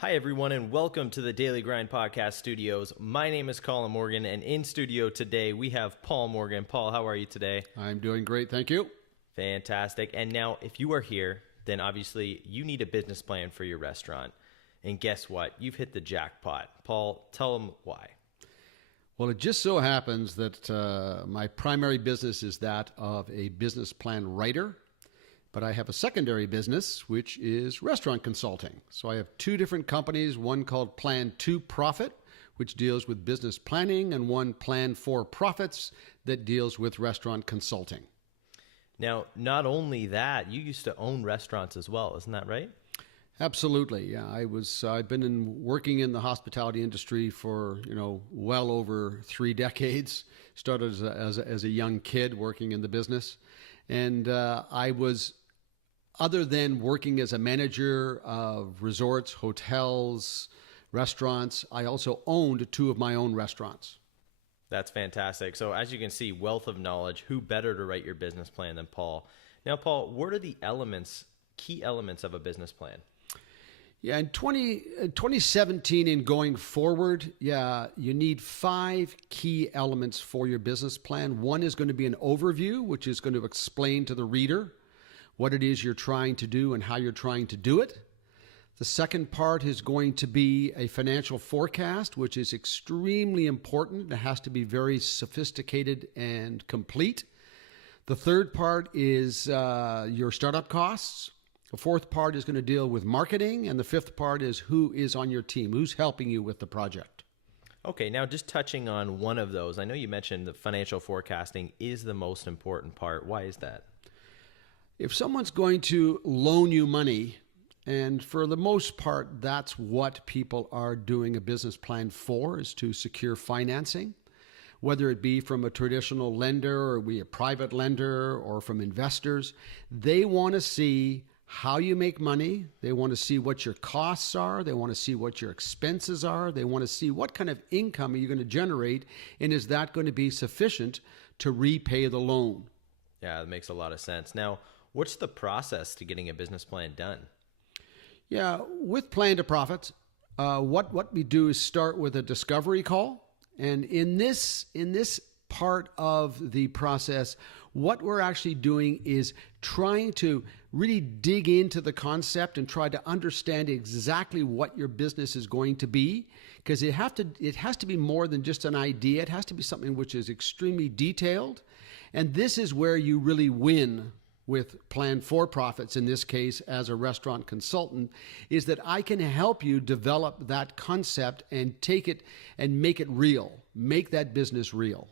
Hi, everyone, and welcome to the Daily Grind Podcast Studios. My name is Colin Morgan, and in studio today, we have Paul Morgan. Paul, how are you today? I'm doing great, thank you. Fantastic. And now, if you are here, then obviously you need a business plan for your restaurant. And guess what? You've hit the jackpot. Paul, tell them why. Well, it just so happens that my primary business is that of a business plan writer, but I have a secondary business, which is restaurant consulting. So I have two different companies, one called Plan 2 Profit, which deals with business planning, and one Plan 4 Profits that deals with restaurant consulting. Now, not only that, you used to own restaurants as well, isn't that right? Absolutely, yeah. I've been working in the hospitality industry for well over 3 decades. Started as a young kid working in the business, and I was, other than working as a manager of resorts, hotels, restaurants, I also owned 2 of my own restaurants. That's fantastic. So as you can see, wealth of knowledge. Who better to write your business plan than Paul? Now, Paul, what are the key elements of a business plan? Yeah, in 2017 and going forward, you need 5 key elements for your business plan. One is going to be an overview, which is going to explain to the reader what it is you're trying to do and how you're trying to do it. The second part is going to be a financial forecast, which is extremely important. It has to be very sophisticated and complete. The third part is your startup costs. The fourth part is going to deal with marketing. And the fifth part is who is on your team, who's helping you with the project. Okay, now just touching on one of those, I know you mentioned the financial forecasting is the most important part. Why is that? If someone's going to loan you money, and for the most part, that's what people are doing a business plan for, is to secure financing, whether it be from a traditional lender or a private lender or from investors. They want to see how you make money. They want to see what your costs are. They want to see what your expenses are. They want to see what kind of income are you going to generate, and is that going to be sufficient to repay the loan? Yeah, that makes a lot of sense. Now, what's the process to getting a business plan done? Yeah, with Plan to Profit, what we do is start with a discovery call. And in this part of the process, what we're actually doing is trying to really dig into the concept and try to understand exactly what your business is going to be, because it has to be more than just an idea. It has to be something which is extremely detailed. And this is where you really win with Plan 4 Profits, in this case, as a restaurant consultant, is that I can help you develop that concept and take it and make it real, make that business real.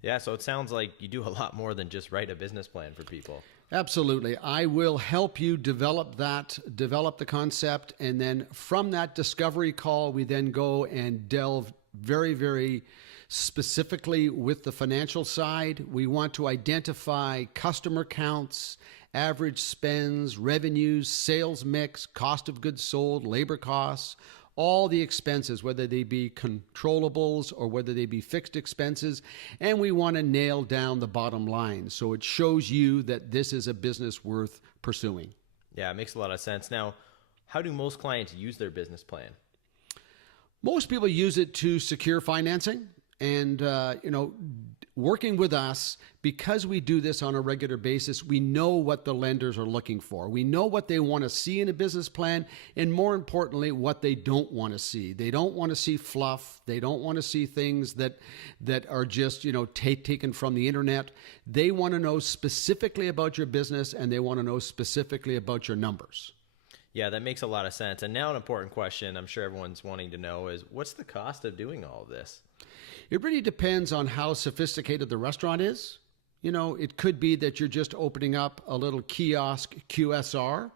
Yeah, so it sounds like you do a lot more than just write a business plan for people. Absolutely. I will help you develop the concept, and then from that discovery call, we then go and delve very, very specifically with the financial side. We want to identify customer counts, average spends, revenues, sales mix, cost of goods sold, labor costs, all the expenses, whether they be controllables or whether they be fixed expenses. And we want to nail down the bottom line, so it shows you that this is a business worth pursuing. Yeah, it makes a lot of sense. Now, how do most clients use their business plan? Most people use it to secure financing. And, working with us, because we do this on a regular basis, we know what the lenders are looking for. We know what they want to see in a business plan, and more importantly, what they don't want to see. They don't want to see fluff. They don't want to see things that are just, taken from the internet. They want to know specifically about your business, and they want to know specifically about your numbers. Yeah, that makes a lot of sense. And now an important question I'm sure everyone's wanting to know is, what's the cost of doing all of this? It really depends on how sophisticated the restaurant is. It could be that you're just opening up a little kiosk QSR,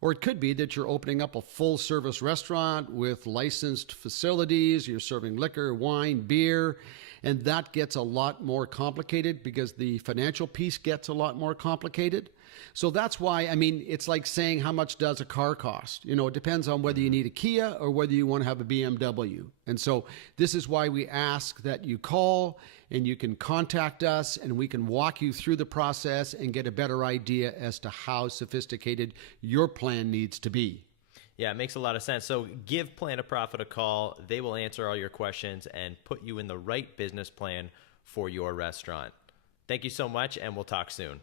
or it could be that you're opening up a full service restaurant with licensed facilities. You're serving liquor, wine, beer, and that gets a lot more complicated because the financial piece gets a lot more complicated. So that's why, it's like saying, how much does a car cost? It depends on whether you need a Kia or whether you want to have a BMW. And so this is why we ask that you call and you can contact us, and we can walk you through the process and get a better idea as to how sophisticated your plan needs to be. Yeah, it makes a lot of sense. So give Plan to Profit a call. They will answer all your questions and put you in the right business plan for your restaurant. Thank you so much, and we'll talk soon.